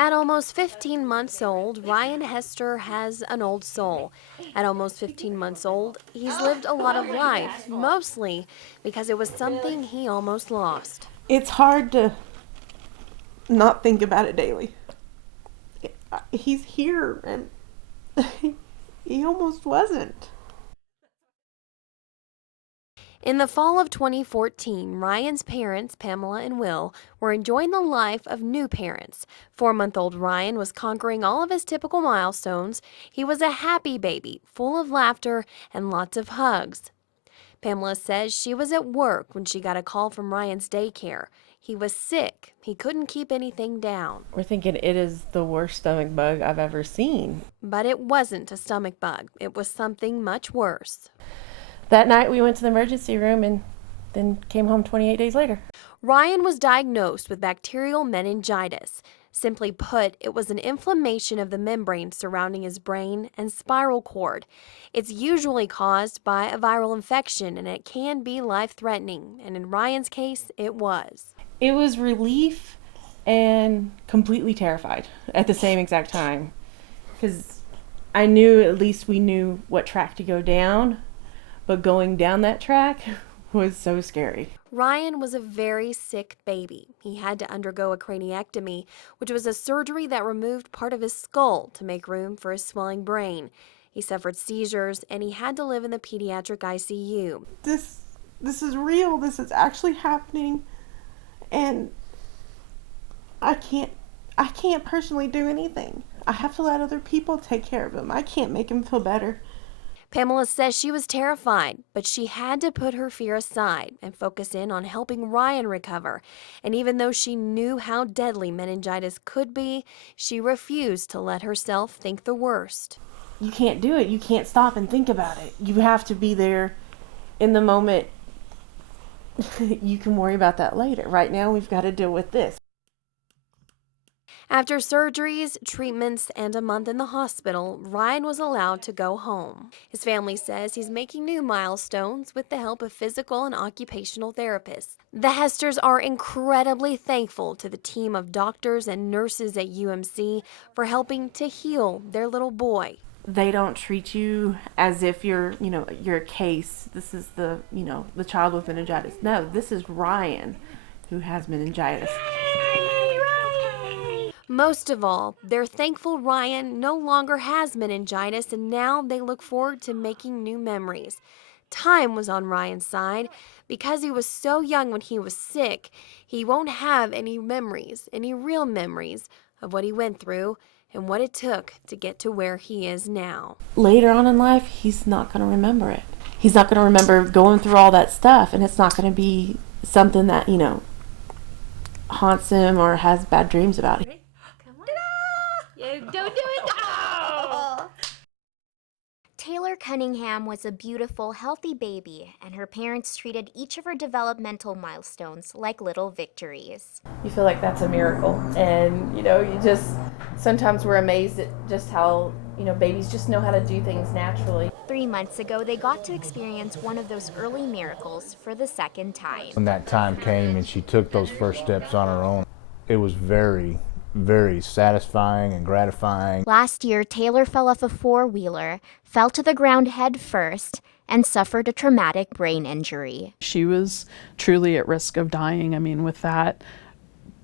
At almost 15 months old, Ryan Hester has an old soul. At almost 15 months old, he's lived a lot of life, mostly because it was something he almost lost. It's hard to not think about it daily. He's here, and he almost wasn't. In the fall of 2014, Ryan's parents, Pamela and Will, were enjoying the life of new parents. 4-month-old Ryan was conquering all of his typical milestones. He was a happy baby, full of laughter and lots of hugs. Pamela says she was at work when she got a call from Ryan's daycare. He was sick. He couldn't keep anything down. We're thinking it is the worst stomach bug I've ever seen. But it wasn't a stomach bug. It was something much worse. That night we went to the emergency room and then came home 28 days later. Ryan was diagnosed with bacterial meningitis. Simply put, it was an inflammation of the membrane surrounding his brain and spiral cord. It's usually caused by a viral infection, and it can be life-threatening. And in Ryan's case, it was. It was relief and completely terrified at the same exact time. Because I knew, at least we knew what track to go down, but going down that track was so scary. Ryan was a very sick baby. He had to undergo a craniectomy, which was a surgery that removed part of his skull to make room for his swelling brain. He suffered seizures, and he had to live in the pediatric ICU. This is real. This is actually happening, and I can't personally do anything. I have to let other people take care of him. I can't make him feel better. Pamela says she was terrified, but she had to put her fear aside and focus in on helping Ryan recover. And even though she knew how deadly meningitis could be, she refused to let herself think the worst. You can't do it. You can't stop and think about it. You have to be there in the moment. You can worry about that later. Right now, we've got to deal with this. After surgeries, treatments, and a month in the hospital, Ryan was allowed to go home. His family says he's making new milestones with the help of physical and occupational therapists. The Hesters are incredibly thankful to the team of doctors and nurses at UMC for helping to heal their little boy. They don't treat you as if you're a case. This is the child with meningitis. No, this is Ryan who has meningitis. Most of all, they're thankful Ryan no longer has meningitis, and now they look forward to making new memories. Time was on Ryan's side. Because he was so young when he was sick, he won't have any real memories of what he went through and what it took to get to where he is now. Later on in life, he's not going to remember it. He's not going to remember going through all that stuff, and it's not going to be something that, haunts him or has bad dreams about it. Don't do it. Oh. Taylor Cunningham was a beautiful, healthy baby, and her parents treated each of her developmental milestones like little victories. You feel like that's a miracle, and sometimes we're amazed at just how babies just know how to do things naturally. 3 months ago, they got to experience one of those early miracles for the second time. When that time came and she took those first steps on her own, it was very, very satisfying and gratifying. Last year, Taylor fell off a four-wheeler, fell to the ground head first, and suffered a traumatic brain injury. She was truly at risk of dying. I mean, with that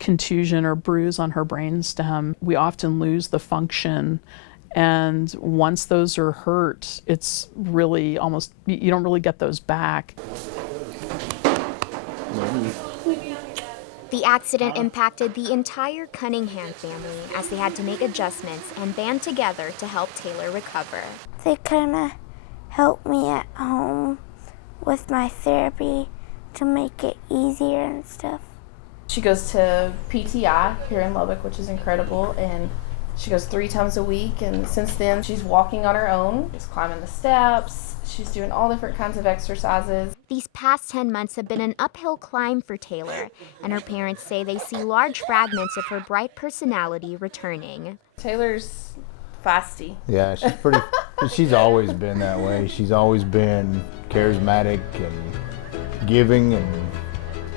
contusion or bruise on her brainstem, we often lose the function. And once those are hurt, it's really almost, you don't really get those back. The accident impacted the entire Cunningham family as they had to make adjustments and band together to help Taylor recover. They kind of helped me at home with my therapy to make it easier and stuff. She goes to PTI here in Lubbock, which is incredible, and she goes 3 times a week, and since then she's walking on her own. She's climbing the steps. She's doing all different kinds of exercises. These past 10 months have been an uphill climb for Taylor, and her parents say they see large fragments of her bright personality returning. Taylor's feisty. Yeah, she's always been that way. She's always been charismatic and giving, and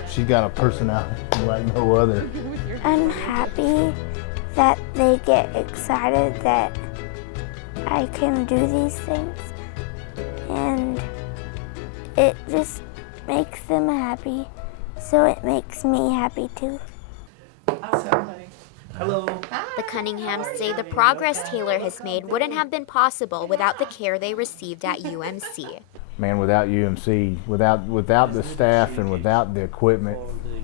she's got a personality like no other. I'm happy that they get excited that I can do these things, and it just makes them happy, so it makes me happy too. The Cunninghams say the progress Taylor has made wouldn't have been possible without the care they received at UMC. Man, without UMC, without the staff and without the equipment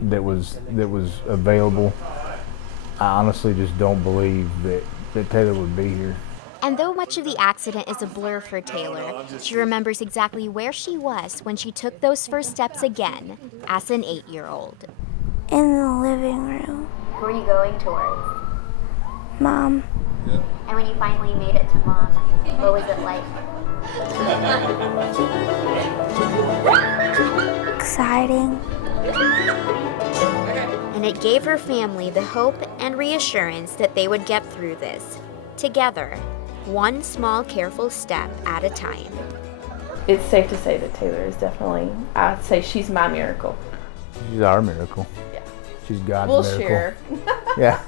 that was available, I honestly just don't believe that Taylor would be here. And though much of the accident is a blur for Taylor, she remembers exactly where she was when she took those first steps again as an 8-year-old. In the living room. Who are you going towards? Mom. And when you finally made it to Mom, what was it like? Exciting. And it gave her family the hope and reassurance that they would get through this, together, one small careful step at a time. It's safe to say that Taylor is definitely, I'd say she's my miracle. She's our miracle. Yeah. She's God's We'll miracle. share. Yeah.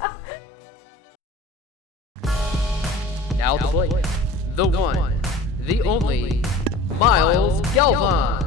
Now the plate, the one, the only, Myles Galvan.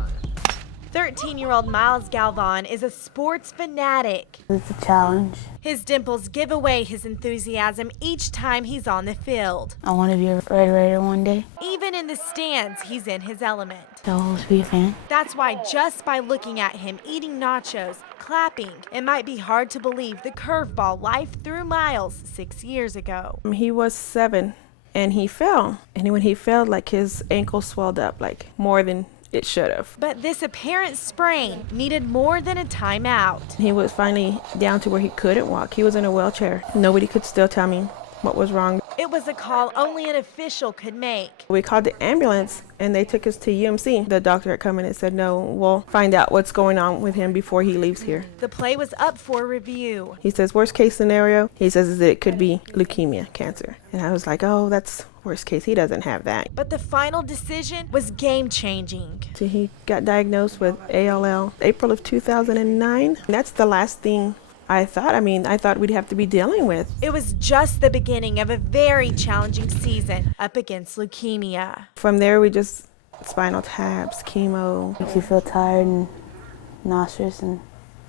13-year-old Myles Galvan is a sports fanatic. It's a challenge. His dimples give away his enthusiasm each time he's on the field. I want to be a Red Raider one day. Even in the stands, he's in his element. I'll always be a fan. That's why just by looking at him eating nachos, clapping, it might be hard to believe the curveball life threw Myles 6 years ago. He was 7 and he fell. And when he fell, like his ankle swelled up like more than it should have. But this apparent sprain needed more than a timeout. He was finally down to where he couldn't walk. He was in a wheelchair. Nobody could still tell me what was wrong. It was a call only an official could make. We called the ambulance and they took us to UMC. The doctor had come in and said, no, we'll find out what's going on with him before he leaves here. The play was up for review. He says, worst case scenario, he says is that it could be leukemia, cancer. And I was like, oh, that's worst case. He doesn't have that. But the final decision was game-changing. So he got diagnosed with ALL April of 2009. And that's the last thing I thought. I thought we'd have to be dealing with. It was just the beginning of a very challenging season up against leukemia. From there, we just spinal taps, chemo. Makes you feel tired and nauseous and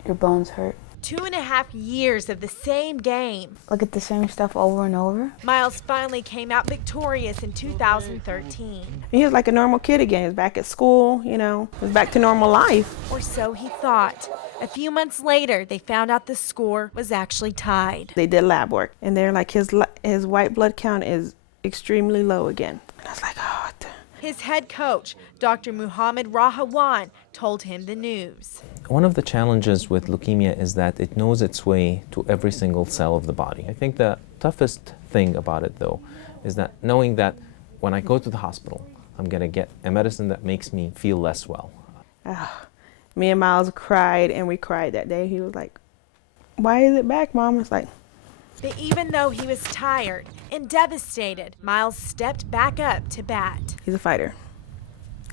your bones hurt. 2.5 years of the same game. Look at the same stuff over and over. Myles finally came out victorious in 2013. He was like a normal kid again. He was back at school, was back to normal life. Or so he thought. A few months later, they found out the score was actually tied. They did lab work, and they're like, his white blood count is extremely low again. And I was like, oh, what the? His head coach, Dr. Muhammad Rahawan, told him the news. One of the challenges with leukemia is that it knows its way to every single cell of the body. I think the toughest thing about it, though, is that knowing that when I go to the hospital, I'm going to get a medicine that makes me feel less well. Me and Myles cried, and we cried that day. He was like, why is it back, Mom? It's like, But even though he was tired and devastated, Myles stepped back up to bat. he's a fighter.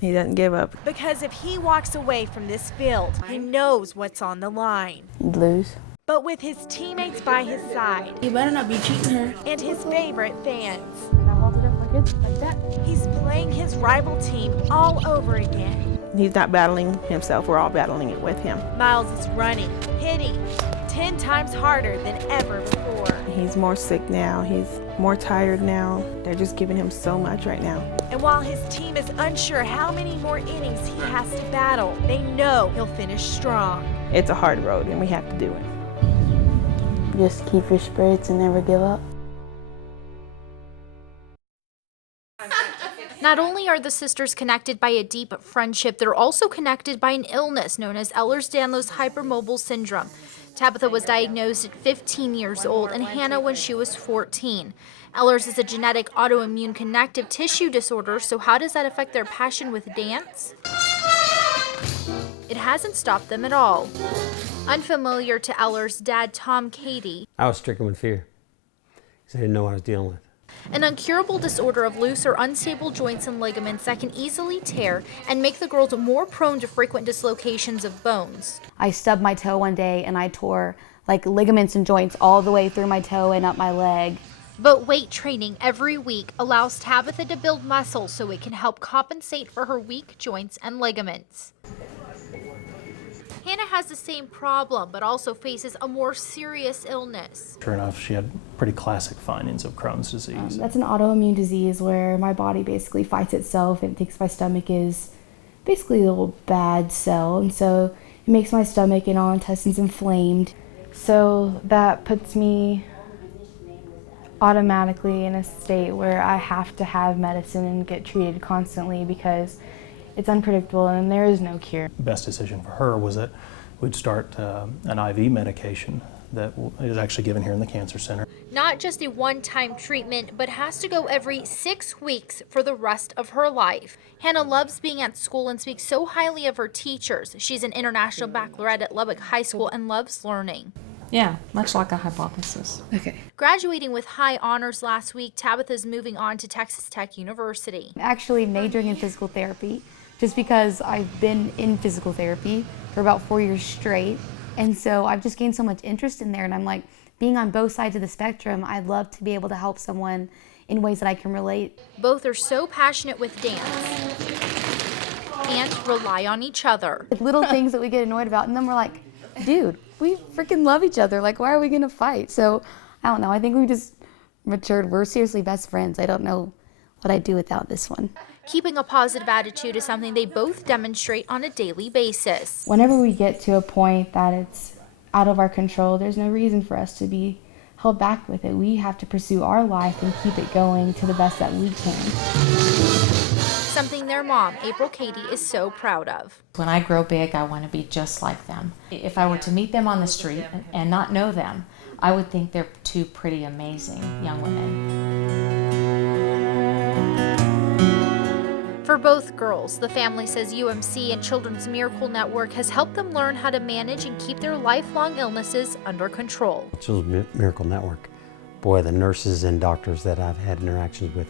He doesn't give up. Because if he walks away from this field, he knows what's on the line. You'd lose. But with his teammates by his side You better not be cheating her. and his favorite fans, Now hold it up like that. he's playing his rival team all over again. He's not battling himself. We're all battling it with him. Myles is running, hitting 10 times harder than ever before. He's more sick now. He's more tired now. They're just giving him so much right now. And while his team is unsure how many more innings he has to battle, they know he'll finish strong. It's a hard road, and we have to do it. Just keep your spirits and never give up. Not only are the sisters connected by a deep friendship, they're also connected by an illness known as Ehlers-Danlos hypermobile syndrome. Tabitha was diagnosed at 15 years old and Hannah when she was 14. Ehlers is a genetic autoimmune connective tissue disorder, so how does that affect their passion with dance? It hasn't stopped them at all. Unfamiliar to Ehlers' dad, Tom Cady, I was stricken with fear because I didn't know what I was dealing with. an incurable disorder of loose or unstable joints and ligaments that can easily tear and make the girls more prone to frequent dislocations of bones. I stubbed my toe one day and I tore like ligaments and joints all the way through my toe and up my leg. But weight training every week allows Tabitha to build muscle so it can help compensate for her weak joints and ligaments. Hannah has the same problem, but also faces a more serious illness. Sure enough, she had pretty classic findings of Crohn's disease. That's an autoimmune disease where my body basically fights itself and thinks my stomach is basically a little bad cell, and so it makes my stomach and all intestines inflamed. So that puts me automatically in a state where I have to have medicine and get treated constantly because it's unpredictable and there is no cure. The best decision for her was that we'd start an IV medication that is actually given here in the cancer center. Not just a one-time treatment, but has to go every 6 weeks for the rest of her life. Hannah loves being at school and speaks so highly of her teachers. She's an international baccalaureate at Lubbock High School and loves learning. Yeah, much like a hypothesis. Okay. Graduating with high honors last week, Tabitha's moving on to Texas Tech University. I'm actually majoring in physical therapy just because I've been in physical therapy for about 4 years straight. And so I've just gained so much interest in there, and I'm like, being on both sides of the spectrum, I'd love to be able to help someone in ways that I can relate. Both are so passionate with dance and rely on each other. Little things that we get annoyed about, and then we're like, dude, we freaking love each other. Like, why are we gonna fight? So, I don't know, I think we just matured. We're seriously best friends. I don't know what I'd do without this one. Keeping a positive attitude is something they both demonstrate on a daily basis. Whenever we get to a point that it's out of our control, there's no reason for us to be held back with it. We have to pursue our life and keep it going to the best that we can. Something their mom, April Katie, is so proud of. When I grow big, I want to be just like them. If I were to meet them on the street and not know them, I would think they're two pretty amazing young women. For both girls, the family says UMC and Children's Miracle Network has helped them learn how to manage and keep their lifelong illnesses under control. Children's Miracle Network, boy, the nurses and doctors that I've had interactions with,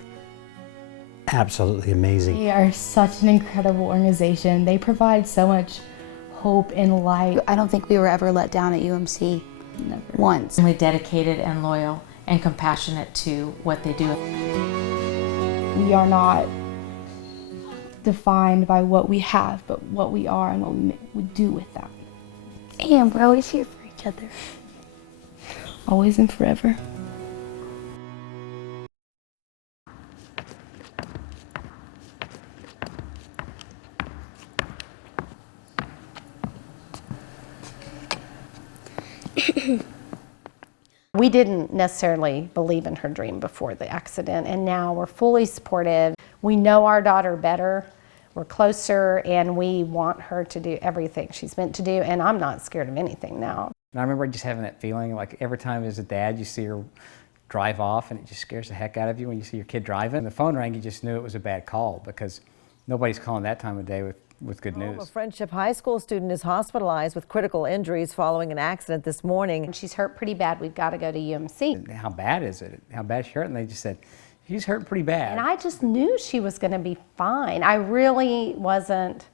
absolutely amazing. They are such an incredible organization. They provide so much hope and light. I don't think we were ever let down at UMC. Never. Once. Really dedicated and loyal and compassionate to what they do. We are not defined by what we have, but what we are and what we do with that. And we're always here for each other. Always and forever. We didn't necessarily believe in her dream before the accident, and now we're fully supportive. We know our daughter better, we're closer, and we want her to do everything she's meant to do, and I'm not scared of anything now. And I remember just having that feeling, like every time as a dad you see her drive off, and it just scares the heck out of you when you see your kid driving. And the phone rang, you just knew it was a bad call, because nobody's calling that time of day with good news. A Friendship High School student is hospitalized with critical injuries following an accident this morning. And she's hurt pretty bad. We've got to go to UMC. And how bad is it? How bad is she hurt? And they just said, she's hurt pretty bad. And I just knew she was going to be fine. I really wasn't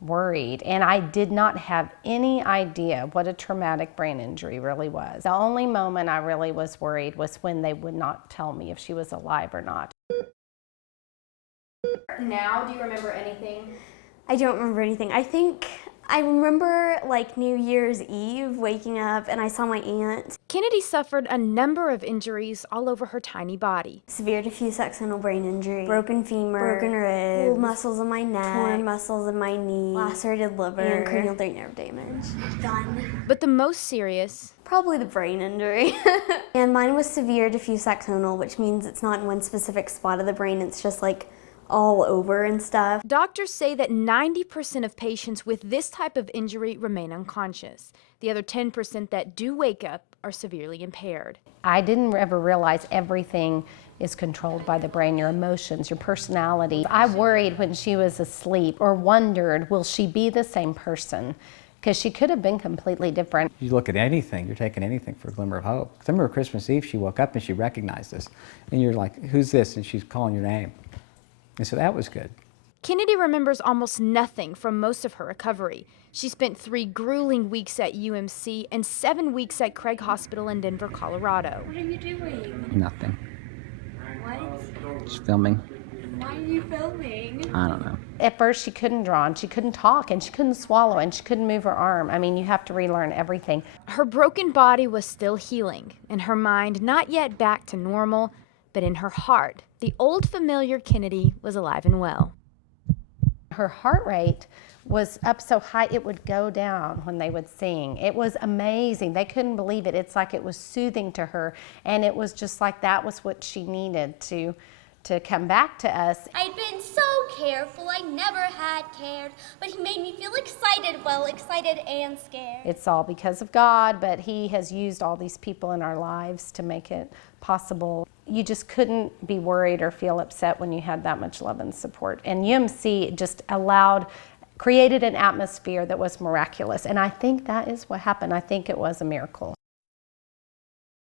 worried, and I did not have any idea what a traumatic brain injury really was. The only moment I really was worried was when they would not tell me if she was alive or not. Now, do you remember anything? I don't remember anything. I remember like New Year's Eve waking up and I saw my aunt. Kennedy suffered a number of injuries all over her tiny body. Severe diffuse axonal brain injury, broken femur, broken ribs, pulled muscles in my neck, torn muscles in my knee, lacerated liver, and cranial nerve damage. Done. But the most serious, probably the brain injury. And mine was severe diffuse axonal, which means it's not in one specific spot of the brain, it's just like all over and stuff. Doctors say that 90% of patients with this type of injury remain unconscious. The other 10% that do wake up are severely impaired. I didn't ever realize everything is controlled by the brain, your emotions, your personality. I worried when she was asleep or wondered, will she be the same person? Because she could have been completely different. You look at anything, you're taking anything for a glimmer of hope. 'Cause I remember Christmas Eve, she woke up and she recognized us. And you're like, who's this? And she's calling your name. And so that was good. Kennedy remembers almost nothing from most of her recovery. She spent 3 grueling weeks at UMC and 7 weeks at Craig Hospital in Denver, Colorado. What are you doing? Nothing. What? Just filming. Why are you filming? I don't know. At first she couldn't draw and she couldn't talk and she couldn't swallow and she couldn't move her arm. I mean, you have to relearn everything. Her broken body was still healing, and her mind not yet back to normal, but in her heart, the old familiar Kennedy was alive and well. Her heart rate was up so high it would go down when they would sing. It was amazing. They couldn't believe it. It's like it was soothing to her, and it was just like that was what she needed to come back to us. I'd been so careful, I never had cared, but he made me feel excited, well, excited and scared. It's all because of God, but he has used all these people in our lives to make it possible. You just couldn't be worried or feel upset when you had that much love and support. And UMC just created an atmosphere that was miraculous. And I think that is what happened. I think it was a miracle.